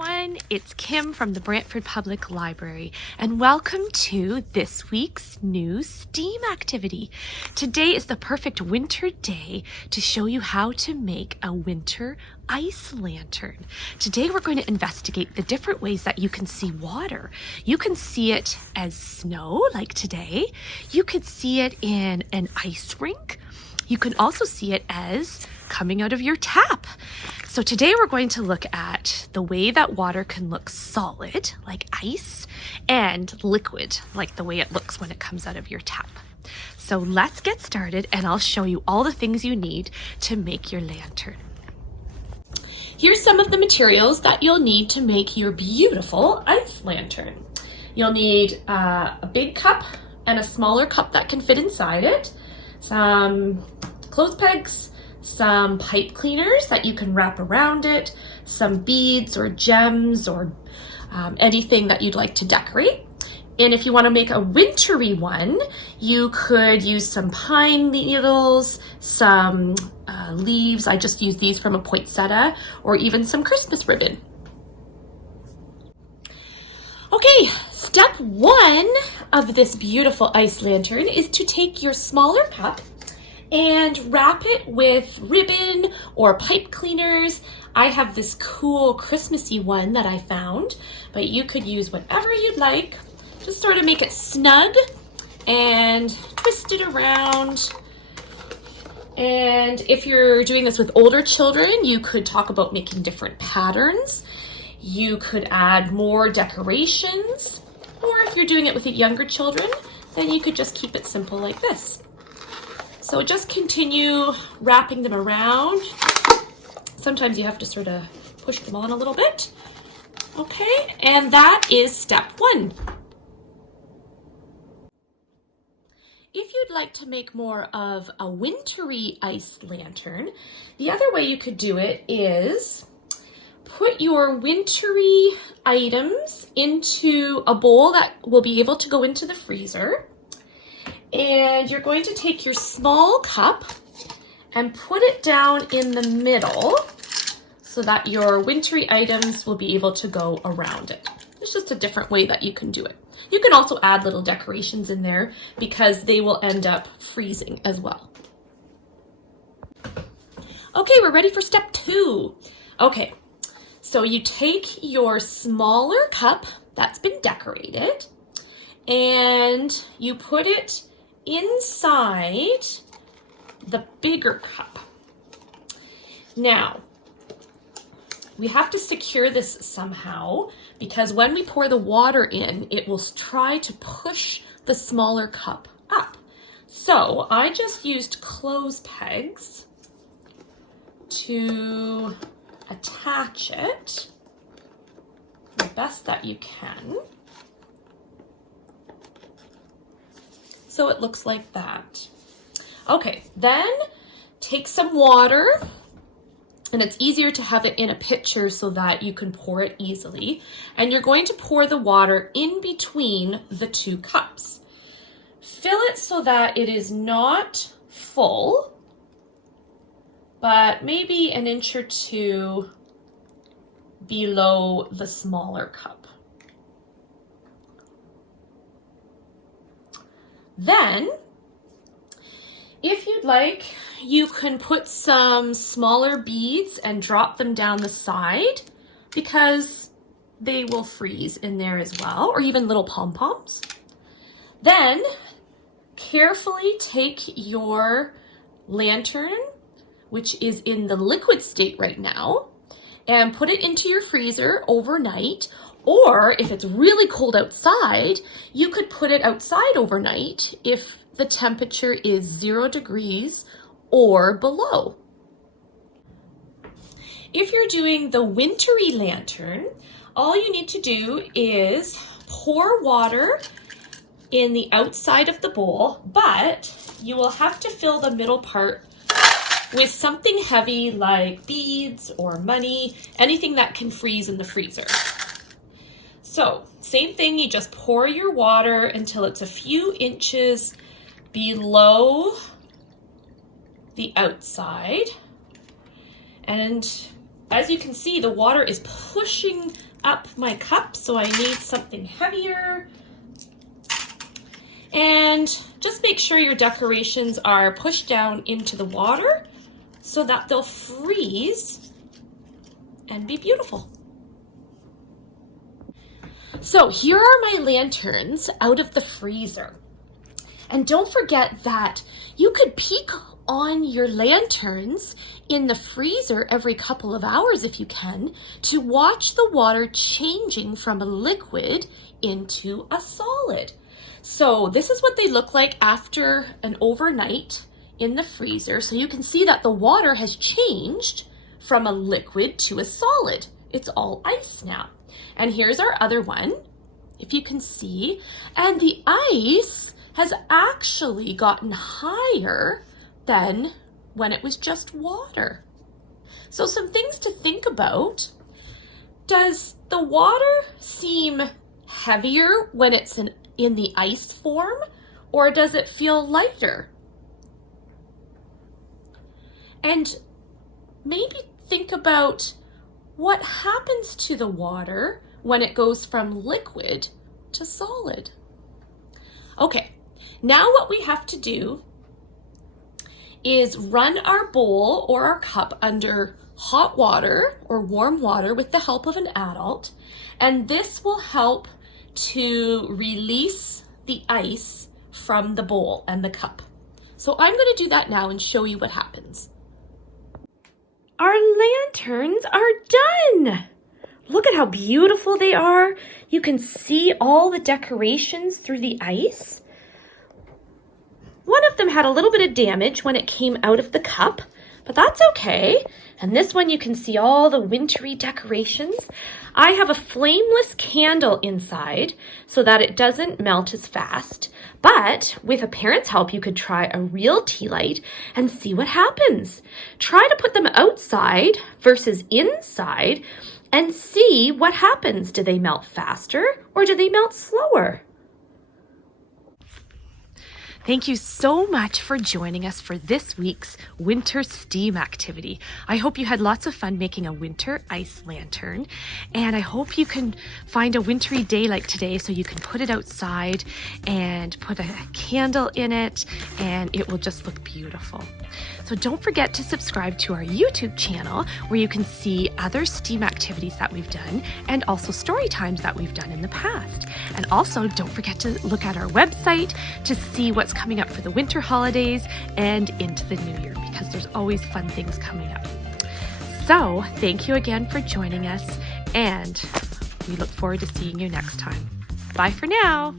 everyone, it's Kim from the Brantford Public Library, and welcome to this week's new STEAM activity. Today is the perfect winter day to show you how to make a winter ice lantern. Today we're going to investigate the different ways that you can see water. You can see it as snow, like today. You could see it in an ice rink. You can also see it as coming out of your tap. So today we're going to look at the way that water can look solid, like ice, and liquid, like the way it looks when it comes out of your tap. So let's get started, and I'll show you all the things you need to make your lantern. Here's some of the materials that you'll need to make your beautiful ice lantern. You'll need a big cup and a smaller cup that can fit inside it, some clothes pegs, some pipe cleaners that you can wrap around it, some beads or gems or anything that you'd like to decorate. And if you want to make a wintry one, you could use some pine needles, some leaves. I just used these from a poinsettia, or even some Christmas ribbon. Okay, step one of this beautiful ice lantern is to take your smaller cup and wrap it with ribbon or pipe cleaners. I have this cool Christmassy one that I found, but you could use whatever you'd like. Just sort of make it snug and twist it around. And if you're doing this with older children, you could talk about making different patterns. You could add more decorations, or if you're doing it with younger children, then you could just keep it simple like this. So just continue wrapping them around. Sometimes you have to sort of push them on a little bit. Okay, and that is step one. If you'd like to make more of a wintry ice lantern, the other way you could do it is put your wintry items into a bowl that will be able to go into the freezer. And you're going to take your small cup and put it down in the middle so that your wintry items will be able to go around it. It's just a different way that you can do it. You can also add little decorations in there because they will end up freezing as well. Okay, we're ready for step two. Okay, so you take your smaller cup that's been decorated and you put it inside the bigger cup. Now, we have to secure this somehow because when we pour the water in, it will try to push the smaller cup up. So I just used clothes pegs to attach it the best that you can. So it looks like that. Okay, then take some water, and it's easier to have it in a pitcher so that you can pour it easily. And you're going to pour the water in between the two cups. Fill it so that it is not full, but maybe an inch or two below the smaller cup. Then, if you'd like, you can put some smaller beads and drop them down the side because they will freeze in there as well, or even little pom-poms. Then, carefully take your lantern, which is in the liquid state right now, and put it into your freezer overnight. Or if it's really cold outside, you could put it outside overnight if the temperature is 0 degrees or below. If you're doing the wintry lantern, all you need to do is pour water in the outside of the bowl, but you will have to fill the middle part with something heavy like beads or money, anything that can freeze in the freezer. So, same thing, you just pour your water until it's a few inches below the outside. And as you can see, the water is pushing up my cup, so I need something heavier. And just make sure your decorations are pushed down into the water so that they'll freeze and be beautiful. So here are my lanterns out of the freezer. And don't forget that you could peek on your lanterns in the freezer every couple of hours if you can, to watch the water changing from a liquid into a solid. So this is what they look like after an overnight in the freezer. So you can see that the water has changed from a liquid to a solid. It's all ice now. And here's our other one, if you can see. And the ice has actually gotten higher than when it was just water. So some things to think about. Does the water seem heavier when it's in the ice form, or does it feel lighter? And maybe think about what happens to the water when it goes from liquid to solid. Okay, now what we have to do is run our bowl or our cup under hot water or warm water with the help of an adult, and this will help to release the ice from the bowl and the cup. So I'm going to do that now and show you what happens. Our lanterns are done! Look at how beautiful they are. You can see all the decorations through the ice. One of them had a little bit of damage when it came out of the cup, but that's okay. And this one you can see all the wintry decorations. I have a flameless candle inside so that it doesn't melt as fast. But with a parent's help, you could try a real tea light and see what happens. Try to put them outside versus inside and see what happens. Do they melt faster or do they melt slower? Thank you so much for joining us for this week's winter STEAM activity. I hope you had lots of fun making a winter ice lantern, and I hope you can find a wintry day like today so you can put it outside and put a candle in it, and it will just look beautiful. So don't forget to subscribe to our YouTube channel where you can see other STEAM activities that we've done and also story times that we've done in the past. And also don't forget to look at our website to see what's coming up for the winter holidays and into the new year, because there's always fun things coming up. So thank you again for joining us, and we look forward to seeing you next time. Bye for now.